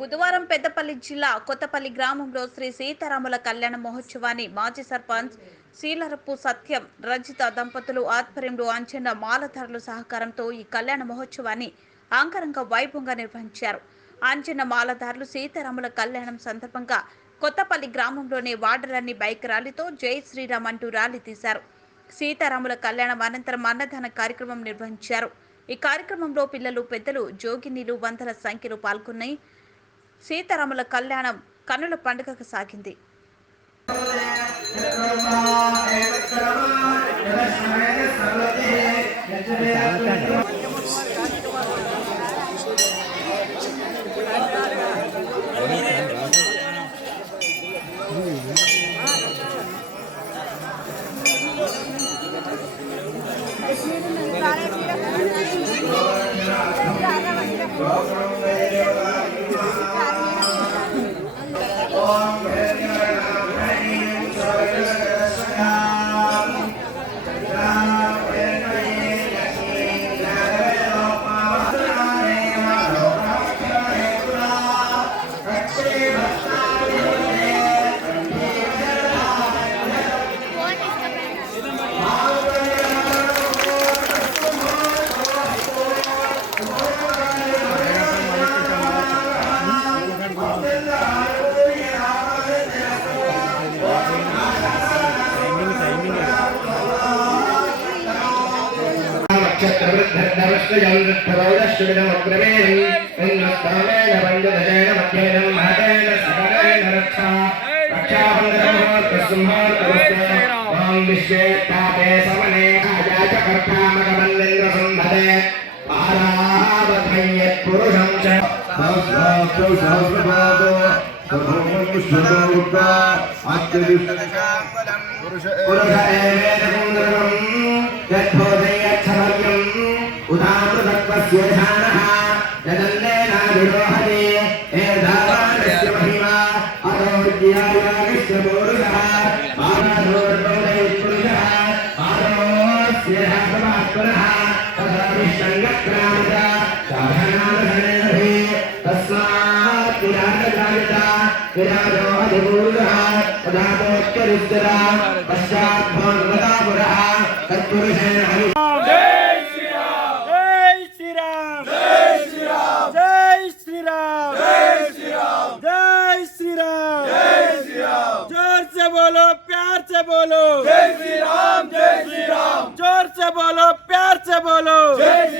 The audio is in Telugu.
బుధవారం పెద్దపల్లి జిల్లా కొత్తపల్లి గ్రామంలో శ్రీ సీతారాముల కళ్యాణ మహోత్సవాన్ని మాజీ సర్పంచ్ శీలరపు సత్యం రజిత దంపతులు ఆధ్వర్యంలో అంచన్న మాలధారుల సహకారంతో ఈ కళ్యాణ మహోత్సవాన్ని అంగరంగ వైభవంగా నిర్వహించారు. అంచన్న మాలధారులు సీతారాముల కళ్యాణం సందర్భంగా కొత్తపల్లి గ్రామంలోని వార్డులన్నీ బైక్ ర్యాలీతో జై శ్రీరామ్ అంటూ ర్యాలీ తీశారు. సీతారాముల కళ్యాణం అనంతరం అన్నదాన కార్యక్రమం నిర్వహించారు. ఈ కార్యక్రమంలో పిల్లలు, పెద్దలు, జోగినీలు వందల సంఖ్యలో పాల్గొని సీతారాముల కళ్యాణం కన్నుల పండుగగా సాగింది. बोलो प्यार से बोलो जय श्री राम, जय श्री राम। जोर से बोलो, प्यार से बोलो जय श्री